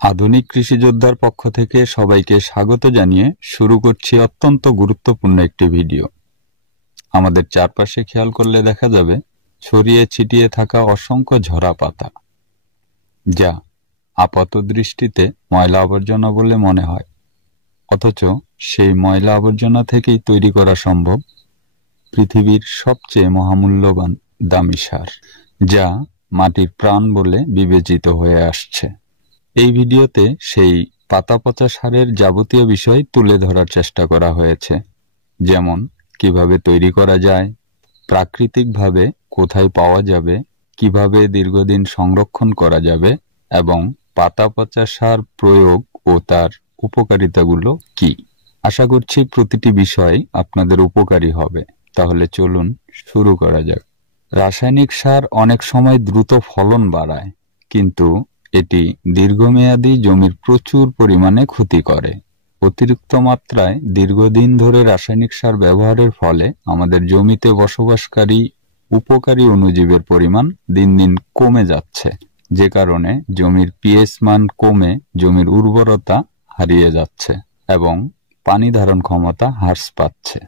আধুনিক কৃষিযোদ্ধার পক্ষ থেকে সবাইকে স্বাগত জানিয়ে শুরু করছি অত্যন্ত গুরুত্বপূর্ণ একটি ভিডিও। আমাদের চারপাশে খেয়াল করলে দেখা যাবে ছড়িয়ে ছিটিয়ে থাকা অসংখ্য ঝরা পাতা, যা আপাত দৃষ্টিতে ময়লা আবর্জনা বলে মনে হয়, অথচ সেই ময়লা আবর্জনা থেকেই তৈরি করা সম্ভব পৃথিবীর সবচেয়ে মহামূল্যবান দামি সার, যা মাটির প্রাণ বলে বিবেচিত হয়ে আসছে। এই ভিডিওতে সেই পাতা পচা সারের যাবতীয় বিষয় তুলে ধরার চেষ্টা করা হয়েছে, যেমন কিভাবে তৈরি করা যায়, প্রাকৃতিকভাবে কোথায় পাওয়া যাবে, কিভাবে দীর্ঘদিন সংরক্ষণ করা যাবে এবং পাতা পচা সার প্রয়োগ ও তার উপকারিতাগুলো কি। আশা করছি প্রতিটি বিষয় আপনাদের উপকারী হবে। তাহলে চলুন শুরু করা যাক। রাসায়নিক সার অনেক সময় দ্রুত ফলন বাড়ায়, কিন্তু এটি দীর্ঘমেয়াদী জমির প্রচুর পরিমাণে ক্ষতি করে। অতিরিক্ত মাত্রায় দীর্ঘদিন ধরে রাসায়নিক সার ব্যবহারের ফলে আমাদের জমিতে বসবাসকারী উপকারী অণুজীবের পরিমাণ দিন দিন কমে যাচ্ছে, যে কারণে জমির পিএইচ মান কমে জমির উর্বরতা হারিয়ে যাচ্ছে এবং পানি ধারণ ক্ষমতা হ্রাস পাচ্ছে।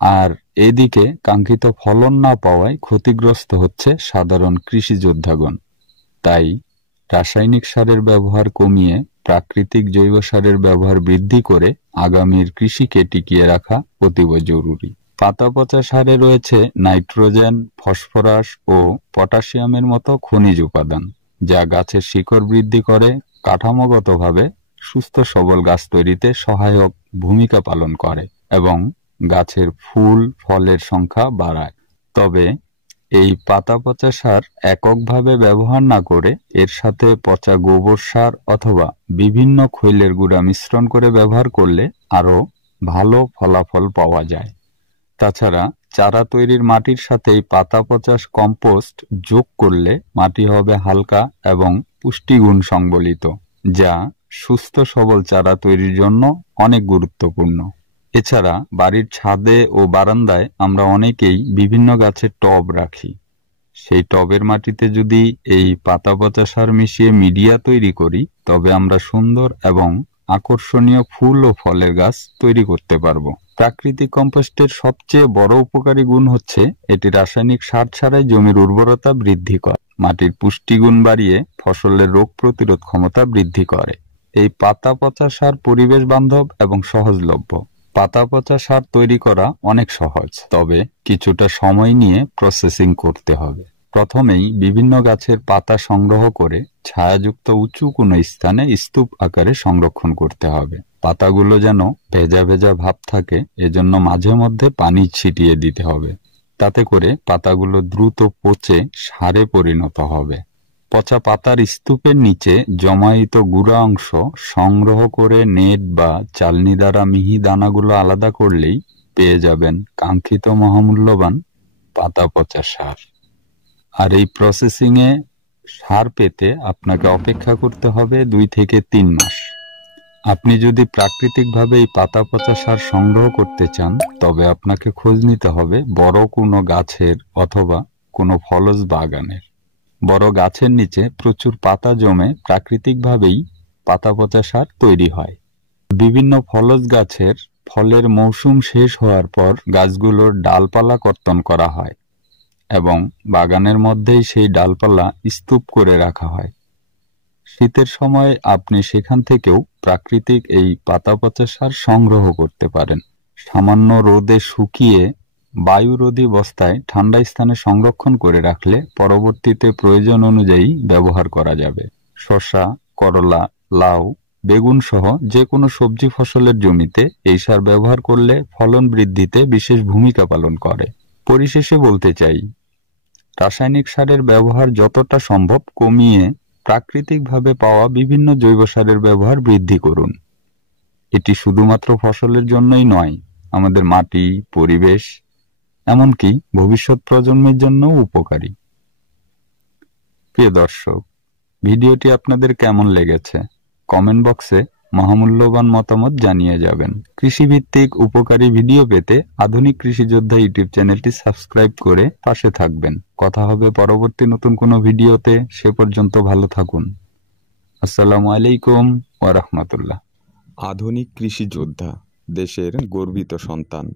আর এদিকে কাঙ্ক্ষিত ফলন না পাওয়ায় ক্ষতিগ্রস্ত হচ্ছে সাধারণ কৃষিযোদ্ধাগণ। তাই রাসায়নিক সারের ব্যবহার কমিয়ে প্রাকৃতিক জৈব সারের ব্যবহার বৃদ্ধি করে আগামীর কৃষিকে টিকিয়ে রাখা অতীব জরুরি। পাতা পচা সারে রয়েছে নাইট্রোজেন, ফসফরাস ও পটাশিয়ামের মতো খনিজ উপাদান, যা গাছের শিকড় বৃদ্ধি করে কাঠামোগতভাবে সুস্থ সবল গাছ তৈরিতে সহায়ক ভূমিকা পালন করে এবং গাছের ফুল ফলের সংখ্যা বাড়ায়। তবে এই পাতা পচা সার এককভাবে ব্যবহার না করে এর সাথে পচা গোবর সার অথবা বিভিন্ন খৈলের গুঁড়া মিশ্রণ করে ব্যবহার করলে আরও ভালো ফলাফল পাওয়া যায়। তাছাড়া চারা তৈরির মাটির সাথে পাতা পচা কম্পোস্ট যোগ করলে মাটি হবে হালকা এবং পুষ্টিগুণ সংবলিত, যা সুস্থ সবল চারা তৈরির জন্য অনেক গুরুত্বপূর্ণ। এছাড়া বাড়ির ছাদে ও বারান্দায় আমরা অনেকেই বিভিন্ন গাছের টব রাখি। সেই টবের মাটিতে যদি এই পাতা পচা সার মিশিয়ে মিডিয়া তৈরি করি, তবে আমরা সুন্দর এবং আকর্ষণীয় ফুল ও ফলের গাছ তৈরি করতে পারব। প্রাকৃতিক কম্পোস্টের সবচেয়ে বড় উপকারী গুণ হচ্ছে এটি রাসায়নিক সার ছাড়াই জমির উর্বরতা বৃদ্ধি করে, মাটির পুষ্টিগুণ বাড়িয়ে ফসলের রোগ প্রতিরোধ ক্ষমতা বৃদ্ধি করে। এই পাতা পচা সার পরিবেশ বান্ধব এবং সহজলভ্য। পাতা পচা সার তৈরি করা অনেক সহজ, তবে কিছুটা সময় নিয়ে প্রসেসিং করতে হবে। প্রথমেই বিভিন্ন গাছের পাতা সংগ্রহ করে ছায়াযুক্ত উঁচু কোনো স্থানে স্তূপ আকারে সংরক্ষণ করতে হবে। পাতাগুলো যেন ভেজা ভেজা ভাব থাকে, এজন্য মাঝে মধ্যে পানি ছিটিয়ে দিতে হবে। তাতে করে পাতাগুলো দ্রুত পচে সারে পরিণত হবে। পচা পাতার স্তূপের নিচে জমায়িত গুঁড়া অংশ সংগ্রহ করে নেট বা চালনি দ্বারা মিহি দানাগুলো আলাদা করলেই পেয়ে যাবেন কাঙ্ক্ষিত মহামূল্যবান পাতা পচা সার। আর এই প্রসেসিংয়ে সার পেতে আপনাকে অপেক্ষা করতে হবে 2 থেকে 3 মাস। আপনি যদি প্রাকৃতিকভাবে এই পাতা পচা সার সংগ্রহ করতে চান, তবে আপনাকে খোঁজ নিতে হবে বড় কোনো গাছের অথবা কোনো ফলজ বাগানের। বড় গাছের নিচে প্রচুর পাতা জমে প্রাকৃতিকভাবেই পাতা পচা সার তৈরি হয়। বিভিন্ন ফলজ গাছের ফলের মৌসুম শেষ হওয়ার পর গাছগুলোর ডালপালা কর্তন করা হয় এবং বাগানের মধ্যেই সেই ডালপালা স্তূপ করে রাখা হয়। শীতের সময় আপনি সেখান থেকেও প্রাকৃতিক এই পাতা পচা সার সংগ্রহ করতে পারেন। সামান্য রোদে শুকিয়ে বায়ুরোধী বস্তায় ঠান্ডা স্থানে সংরক্ষণ করে রাখলে পরবর্তীতে প্রয়োজন অনুযায়ী ব্যবহার করা যাবে। শসা, করলা, লাউ, বেগুন সহ যে কোনো সবজি ফসলের জমিতে এই সার ব্যবহার করলে ফলন বৃদ্ধিতে বিশেষ ভূমিকা পালন করে। পরিশেষে বলতে চাই, রাসায়নিক সারের ব্যবহার যতটা সম্ভব কমিয়ে প্রাকৃতিকভাবে পাওয়া বিভিন্ন জৈব সারের ব্যবহার বৃদ্ধি করুন। এটি শুধুমাত্র ফসলের জন্যই নয়, আমাদের মাটি, পরিবেশ, এমনকি ভবিষ্যৎ প্রজন্মের জন্যও উপকারী। প্রিয় দর্শক, ভিডিওটি আপনাদের কেমন লেগেছে কমেন্ট বক্সে মহামূল্যবান মতামত জানিয়ে যাবেন। কৃষিভিত্তিক উপকারী ভিডিও পেতে আধুনিক কৃষিযোদ্ধা ইউটিউব চ্যানেলটি সাবস্ক্রাইব করে পাশে থাকবেন। কথা হবে পরবর্তী নতুন কোনো ভিডিওতে। সে পর্যন্ত ভালো থাকুন। আসসালামু আলাইকুম ওয়া রাহমাতুল্লাহ। আধুনিক কৃষি যোদ্ধা, দেশের গর্বিত সন্তান।